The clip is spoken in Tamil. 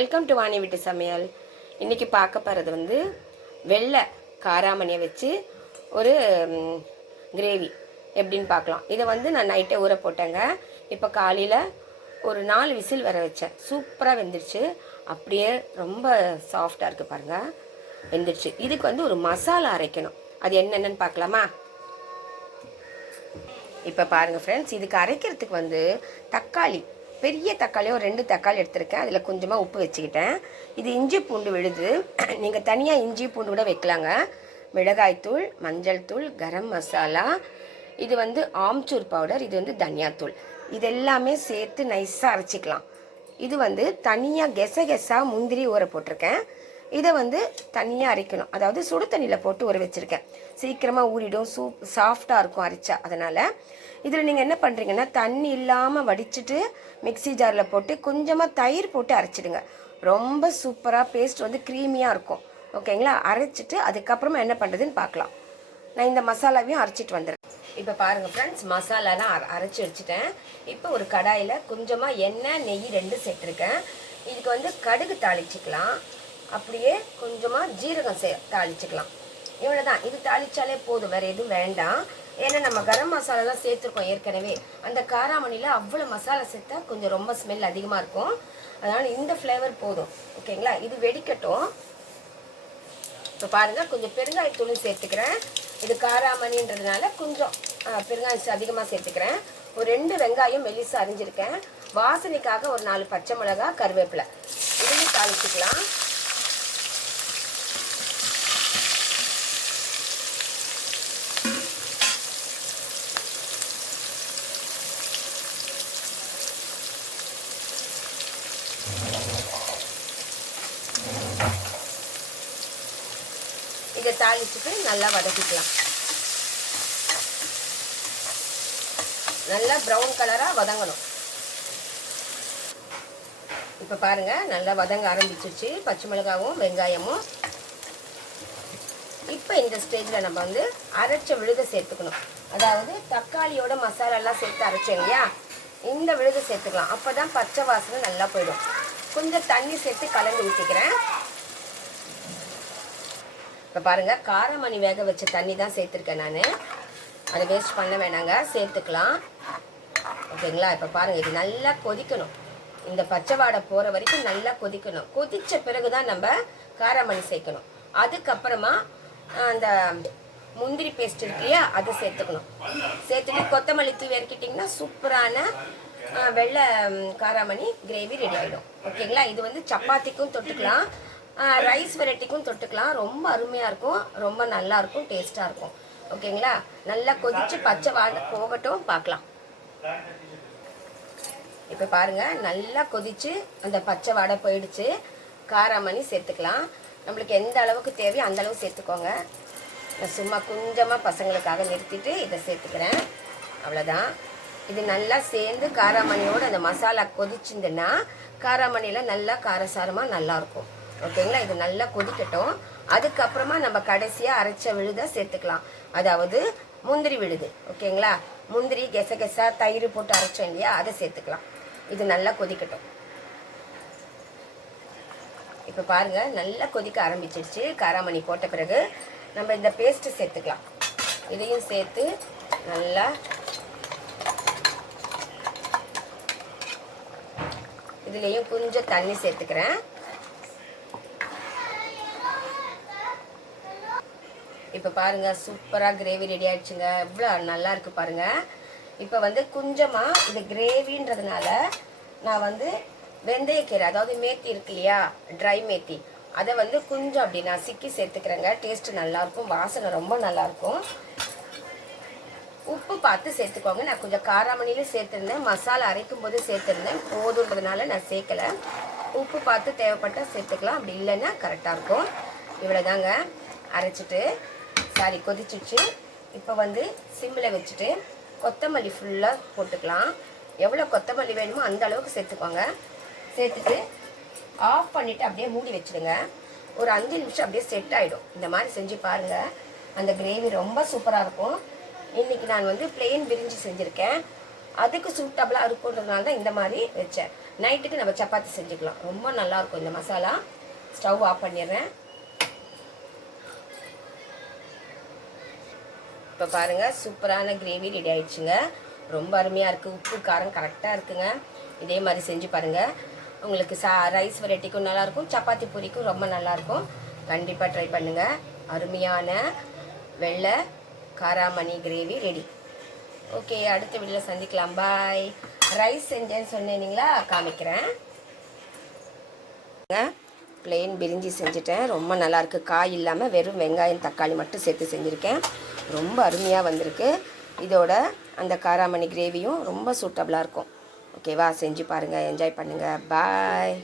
வெல்கம் டு வாணி வீட்டு சமையல். இன்றைக்கி பார்க்க போகிறது வந்து வெள்ளை காராமணியை வச்சு ஒரு கிரேவி எப்படின்னு பார்க்கலாம். இதை வந்து நான் நைட்டே ஊற போட்டேங்க. இப்போ காலையில் ஒரு 4 விசில் வர வச்சேன். சூப்பராக வெந்துருச்சு. அப்படியே ரொம்ப சாஃப்டாக இருக்குது பாருங்கள், வெந்துருச்சு. இதுக்கு வந்து ஒரு மசாலா அரைக்கணும். அது என்னென்னு பார்க்கலாமா? இப்போ பாருங்கள் ஃப்ரெண்ட்ஸ், இதுக்கு அரைக்கிறதுக்கு வந்து தக்காளி, பெரிய தக்காளியோ 2 தக்காளி எடுத்திருக்கேன். அதில் கொஞ்சமாக உப்பு வச்சுக்கிட்டேன். இது இஞ்சி பூண்டு விழுது. நீங்கள் தனியாக இஞ்சி பூண்டு கூட வைக்கலாங்க. மிளகாய்த்தூள், மஞ்சள் தூள், கரம் மசாலா, இது வந்து ஆம்ச்சூர் பவுடர், இது வந்து தனியாத்தூள். இது எல்லாமே சேர்த்து நைஸாக அரைச்சிக்கலாம். இது வந்து தனியாக கெசகெசாக முந்திரி ஊற போட்டிருக்கேன். இதை வந்து தனியாக அரைக்கணும். அதாவது சுடு தண்ணியில் போட்டு ஊற வச்சுருக்கேன். சீக்கிரமாக ஊறிடும், சாஃப்டாக இருக்கும் அரைச்சா. அதனால் இதில் நீங்கள் என்ன பண்ணுறீங்கன்னா, தண்ணி இல்லாமல் வடிச்சிட்டு மிக்சி ஜாரில் போட்டு கொஞ்சமாக தயிர் போட்டு அரைச்சிடுங்க. ரொம்ப சூப்பராக பேஸ்ட் வந்து க்ரீமியாக இருக்கும். ஓகேங்களா? அரைச்சிட்டு அதுக்கப்புறமா என்ன பண்ணுறதுன்னு பார்க்கலாம். நான் இந்த மசாலாவையும் அரைச்சிட்டு வந்துடுறேன். இப்போ பாருங்கள் ஃப்ரெண்ட்ஸ், மசாலாலாம் அரைச்சி வச்சுட்டேன். இப்போ ஒரு கடாயில் கொஞ்சமாக எண்ணெய், நெய் 2 சேர்த்துருக்கேன். இதுக்கு வந்து கடுகு தாளிச்சிக்கலாம். அப்படியே கொஞ்சமாக ஜீரகம் தாளிச்சிக்கலாம். இவ்வளோ தான். இது தாளித்தாலே போதும், வேறு எதுவும் வேண்டாம். ஏன்னா நம்ம கரம் மசாலாலாம் சேர்த்துருக்கோம் ஏற்கனவே. அந்த காராமணியில் அவ்வளோ மசாலா சேர்த்தா கொஞ்சம் ரொம்ப ஸ்மெல் அதிகமாக இருக்கும். அதனால் இந்த ஃப்ளேவர் போதும். ஓகேங்களா? இது வெடிக்கட்டும். இப்போ பாருங்கள், கொஞ்சம் பெருங்காயத்தூளும் சேர்த்துக்கிறேன். இது காராமணின்றதுனால கொஞ்சம் பெருங்காயம் அதிகமாக சேர்த்துக்கிறேன். ஒரு 2 வெங்காயம் மெலிசாக அரிஞ்சிருக்கேன். வாசனைக்காக ஒரு 4 பச்சை மிளகா, கருவேப்பிலை, இதையும் தாளிச்சிக்கலாம். இதை தாளிச்சுட்டு நல்லா வதக்கிக்கலாம். நல்லா ப்ரௌன் கலராக வதங்கணும். இப்போ பாருங்கள், நல்லா வதங்க ஆரம்பிச்சிருச்சு பச்சை மிளகாவும் வெங்காயமும். இப்போ இந்த ஸ்டேஜில் நம்ம வந்து அரைச்ச விழுதை சேர்த்துக்கணும். அதாவது தக்காளியோட மசாலாலாம் சேர்த்து அரைச்சோம் இல்லையா, இந்த விழுதை சேர்த்துக்கலாம். அப்போ தான் பச்சை வாசனை நல்லா போயிடும். கொஞ்சம் தண்ணி சேர்த்து கலந்து ஊற்றிக்கிறேன். இப்போ பாருங்கள், காராமணி வேக வச்ச தண்ணி தான் சேர்த்துருக்கேன் நான். அதை வேஸ்ட் பண்ண வேணாங்க, சேர்த்துக்கலாம். ஓகேங்களா? இப்போ பாருங்கள், இது நல்லா கொதிக்கணும். இந்த பச்சை வாடை போகிற வரைக்கும் நல்லா கொதிக்கணும். கொதித்த பிறகு தான் நம்ம காராமணி சேர்க்கணும். அதுக்கப்புறமா அந்த முந்திரி பேஸ்ட் இருக்கு இல்லையா, அதை சேர்த்துக்கணும். சேர்த்துட்டு கொத்தமல்லி தூவி இறக்கிட்டிங்கன்னா சூப்பரான வெள்ளை காராமணி கிரேவி ரெடி ஆகிடும். ஓகேங்களா? இது வந்து சப்பாத்திக்கும் தொட்டுக்கலாம், ரைஸ் வெரைட்டிக்கும் தொட்டுக்கலாம். ரொம்ப அருமையாக இருக்கும், ரொம்ப நல்லாயிருக்கும், டேஸ்ட்டாக இருக்கும். ஓகேங்களா? நல்லா கொதித்து பச்சை வாடை போகட்டும், பார்க்கலாம். இப்போ பாருங்கள், நல்லா கொதித்து அந்த பச்சை வாடை போயிடுச்சு. காராமணி சேர்த்துக்கலாம். நம்மளுக்கு எந்த அளவுக்கு தேவையோ அந்த அளவுக்கு சேர்த்துக்கோங்க. நான் சும்மா கொஞ்சமாக பசங்களுக்காக நிறுத்திட்டு இதை சேர்த்துக்கிறேன். அவ்வளோதான். இது நல்லா சேர்ந்து காராமணியோடு அந்த மசாலா கொதிச்சுருந்துன்னா காராமணியில் நல்லா காரசாரமாக நல்லாயிருக்கும். ஓகேங்களா? இது நல்லா கொதிக்கட்டும். அதுக்கப்புறமா நம்ம கடைசியாக அரைச்ச விழுதை சேர்த்துக்கலாம். அதாவது முந்திரி விழுது. ஓகேங்களா? முந்திரி கெசகெசா தயிர் போட்டு அரைச்சோம் இல்லையா, அதை சேர்த்துக்கலாம். இது நல்லா கொதிக்கட்டும். இப்போ பாருங்கள், நல்லா கொதிக்க ஆரம்பிச்சிடுச்சு. காராமணி போட்ட பிறகு நம்ம இந்த பேஸ்ட்டு சேர்த்துக்கலாம். இதையும் சேர்த்து நல்லா இதுலேயும் கொஞ்சம் தண்ணி சேர்த்துக்கிறேன். இப்போ பாருங்கள், சூப்பராக கிரேவி ரெடி ஆகிடுச்சுங்க. இவ்வளோ நல்லா இருக்குது பாருங்கள். இப்போ வந்து கொஞ்சமாக இது கிரேவின்றதுனால நான் வந்து வெந்தயக்கீரை, அதாவது மேத்தி இருக்கு இல்லையா, ட்ரை மேத்தி, அதை வந்து கொஞ்சம் அப்படி நான் சிக்கி சேர்த்துக்கிறேங்க. டேஸ்ட்டு நல்லாயிருக்கும், வாசனை ரொம்ப நல்லாயிருக்கும். உப்பு பார்த்து சேர்த்துக்கோங்க. நான் கொஞ்சம் காராமணியிலும் சேர்த்துருந்தேன், மசாலா அரைக்கும் போது சேர்த்துருந்தேன். போதுன்றதுனால நான் சேர்க்கலை. உப்பு பார்த்து தேவைப்பட்டால் சேர்த்துக்கலாம், அப்படி இல்லைன்னா கரெக்டாக இருக்கும். இவ்வளோதாங்க. அரைச்சிட்டு கொதிச்சிச்சு. இப்போ வந்து சிம்மில் வச்சுட்டு கொத்தமல்லி ஃபுல்லாக போட்டுக்கலாம். எவ்வளோ கொத்தமல்லி வேணுமோ அந்த அளவுக்கு சேர்த்துக்கோங்க. சேர்த்துட்டு ஆஃப் பண்ணிவிட்டு அப்படியே மூடி வச்சுடுங்க. ஒரு 5 நிமிஷம் அப்படியே செட் ஆகிடும். இந்த மாதிரி செஞ்சு பாருங்கள், அந்த கிரேவி ரொம்ப சூப்பராக இருக்கும். இன்றைக்கி நான் வந்து பிளெயின் பிரிஞ்சி செஞ்சுருக்கேன். அதுக்கு சூட்டபிளாக இருக்குன்றதுனால தான் இந்த மாதிரி வச்சேன். நைட்டுக்கு நம்ம சப்பாத்தி செஞ்சுக்கலாம். ரொம்ப நல்லாயிருக்கும் இந்த மசாலா. ஸ்டவ் ஆஃப் பண்ணிடுறேன். இப்போ பாருங்கள், சூப்பரான கிரேவி ரெடி ஆகிடுச்சுங்க. ரொம்ப அருமையாக இருக்குது. உப்பு காரம் கரெக்டாக இருக்குங்க. இதே மாதிரி செஞ்சு பாருங்கள். உங்களுக்கு ரைஸ் வெரைட்டிக்கும் நல்லாயிருக்கும், சப்பாத்தி பூரிக்கும் ரொம்ப நல்லாயிருக்கும். கண்டிப்பாக ட்ரை பண்ணுங்கள். அருமையான வெள்ளை காராமணி கிரேவி ரெடி. ஓகே, அடுத்த வீடியோவில் சந்திக்கலாம். பாய். ரைஸ் செஞ்சேன்னு சொன்னீங்களா, காமிக்கிறேன். பிளெயின் பிரிஞ்சி செஞ்சுட்டேன். ரொம்ப நல்லாயிருக்கு. காய் இல்லாமல் வெறும் வெங்காயம் தக்காளி மட்டும் சேர்த்து செஞ்சுருக்கேன். ரொம்ப அருமையாக வந்திருக்கு. இதோட அந்த காராமணி கிரேவியும் ரொம்ப சூட்டபுளாக இருக்கும். ஓகேவா, செஞ்சு பாருங்கள், என்ஜாய் பண்ணுங்கள். பாய்.